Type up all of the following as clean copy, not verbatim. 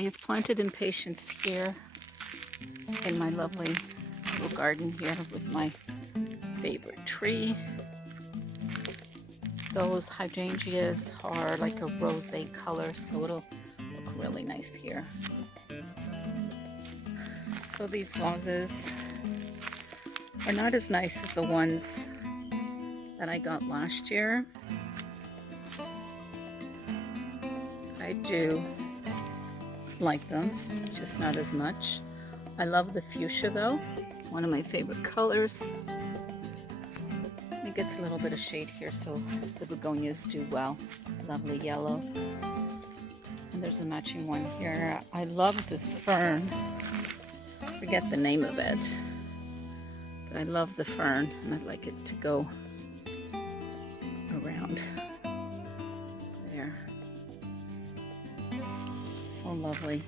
I have planted impatiens here in my lovely little garden here with my favorite tree. Those hydrangeas are like a rosé color, so it'll look really nice here. So these vases are not as nice as the ones that I got last year. I do like them, just not as much. I love the fuchsia though, one of my favorite colors. It gets a little bit of shade here, so the begonias do well. Lovely yellow. And there's a matching one here. I love this fern. Forget the name of it, but I love the fern and I'd like it to go around there. So lovely.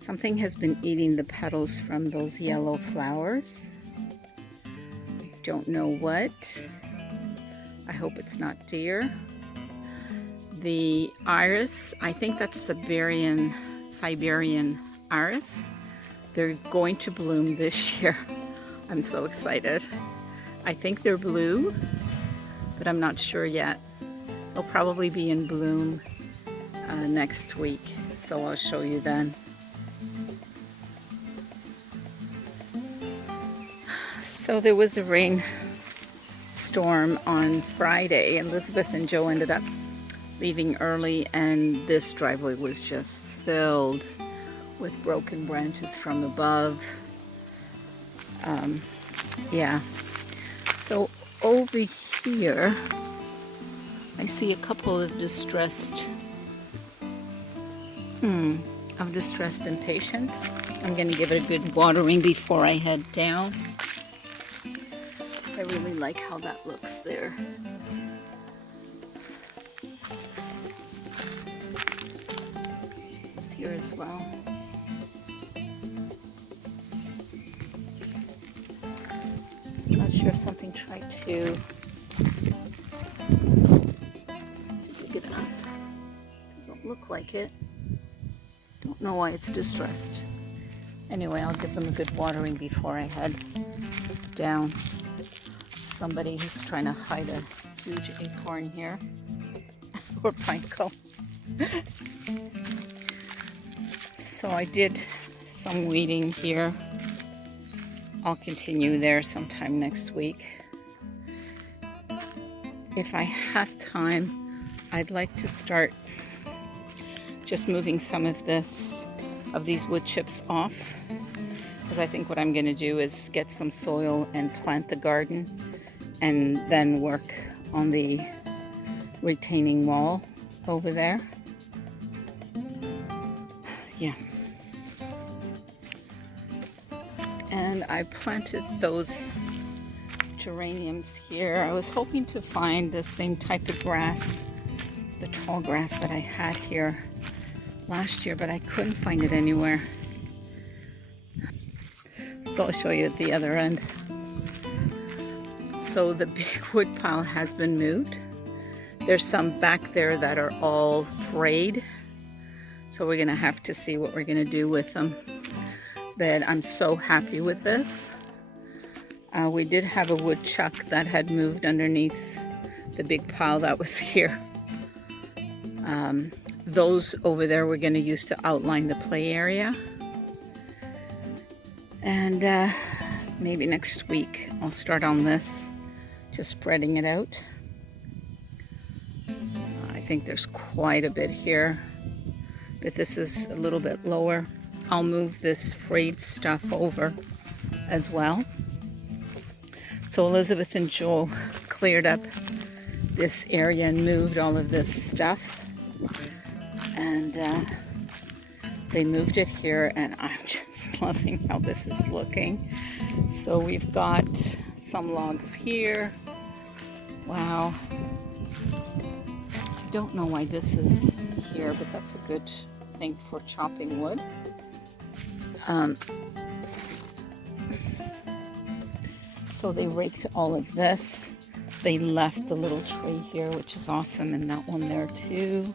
Something has been eating the petals from those yellow flowers. I don't know what. I hope it's not deer. The iris, I think that's Siberian iris. They're going to bloom this year. I'm so excited. I think they're blue, but I'm not sure yet. They'll probably be in bloom next week, so I'll show you then. So there was a rain storm on Friday. Elizabeth and Joe ended up leaving early, and this driveway was just filled with broken branches from above. Yeah. So over here, I see a couple of distressed impatiens. I'm going to give it a good watering before I head down. I really like how that looks there. It's here as well. So I'm not sure if something tried to dig it up. Doesn't look like it. Don't know why it's distressed. Anyway, I'll give them a good watering before I head down. Somebody who's trying to hide a huge acorn here, or pine cone. So I did some weeding here. I'll continue there sometime next week. If I have time, I'd like to start just moving some of these wood chips off, because I think what I'm going to do is get some soil and plant the garden, and then work on the retaining wall over there. Yeah. And I planted those geraniums here. I was hoping to find the same type of grass, the tall grass that I had here last year, but I couldn't find it anywhere. So I'll show you at the other end. So the big wood pile has been moved. There's some back there that are all frayed. So we're gonna have to see what we're gonna do with them. But I'm so happy with this. We did have a woodchuck that had moved underneath the big pile that was here. Those over there we're going to use to outline the play area. And maybe next week I'll start on this, just spreading it out. I think there's quite a bit here, but this is a little bit lower. I'll move this frayed stuff over as well. So Elizabeth and Joel cleared up this area and moved all of this stuff, and they moved it here, and I'm just loving how this is looking. So we've got some logs here. Wow, I don't know why this is here, but that's a good thing for chopping wood. So they raked all of this. They left the little tree here, which is awesome, and that one there too.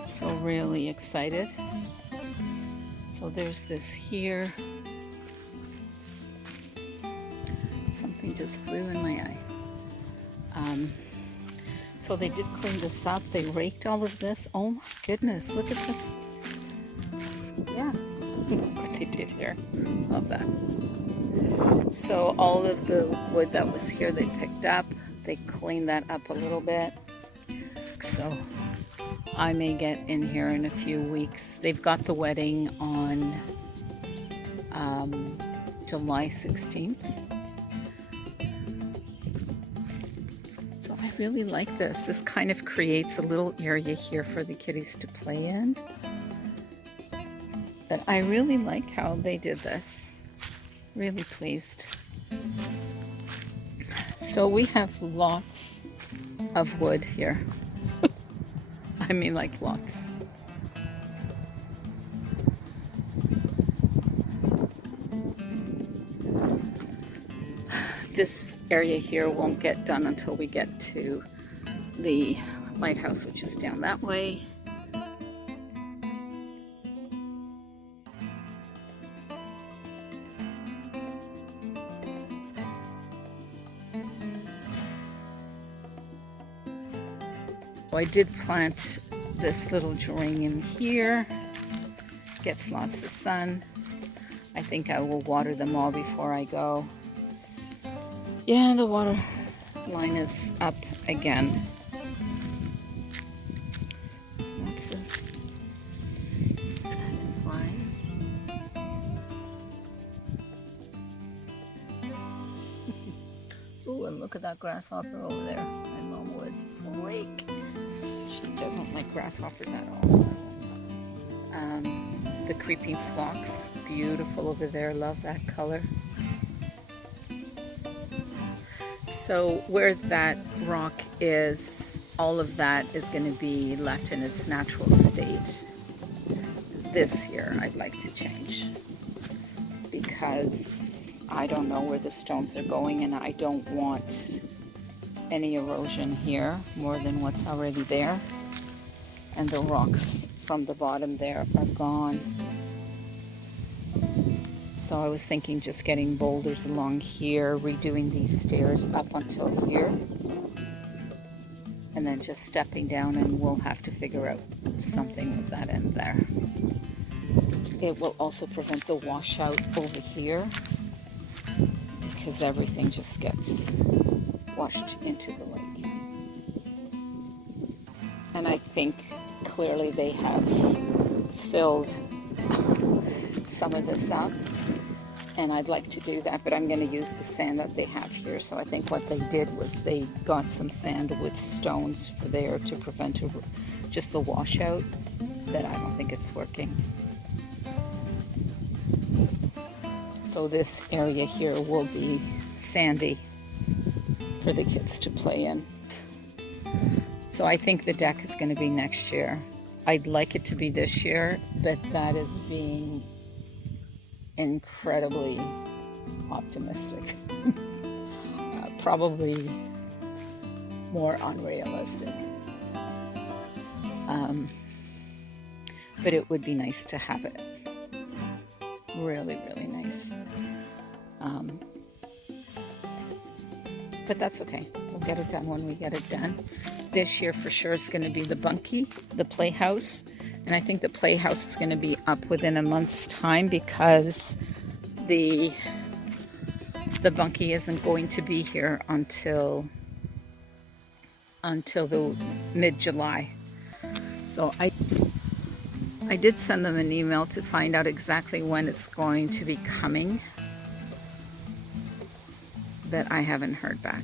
So really excited. So there's this here. Something just flew in my eye. So they did clean this up. They raked all of this. Oh my goodness, look at this. Yeah, what they did here. Love that. So all of the wood that was here they picked up. They cleaned that up a little bit. So I may get in here in a few weeks. They've got the wedding on July 16th. So I really like this. This kind of creates a little area here for the kitties to play in. But I really like how they did this. Really pleased. So we have lots of wood here. I mean, like lots. This area here won't get done until we get to the lighthouse, which is down that way. I did plant this little geranium here. Gets lots of sun. I think I will water them all before I go. Yeah, the water line is up again. Lots of dragonflies. Ooh, and look at that grasshopper over there. My mom would freak. She doesn't like grasshoppers at all. So the creeping phlox, beautiful over there. Love that color. So where that rock is, all of that is going to be left in its natural state. This here I'd like to change because I don't know where the stones are going, and I don't want any erosion here more than what's already there. And the rocks from the bottom there are gone. So I was thinking just getting boulders along here, redoing these stairs up until here, and then just stepping down, and we'll have to figure out something with that end there. It will also prevent the washout over here because everything just gets washed into the lake. And I think clearly they have filled some of this up, and I'd like to do that, but I'm going to use the sand that they have here. So I think what they did was they got some sand with stones for there to prevent just the washout, but I don't think it's working. So this area here will be sandy for the kids to play in. So I think the deck is going to be next year. I'd like it to be this year, but that is being incredibly optimistic. Probably more unrealistic. But it would be nice to have it. Really, really nice. but that's okay. We'll get it done when we get it done. This year for sure is going to be the bunkie, the playhouse. And I think the playhouse is going to be up within a month's time because the bunkie isn't going to be here until the mid-July. So I did send them an email to find out exactly when it's going to be coming, but I haven't heard back.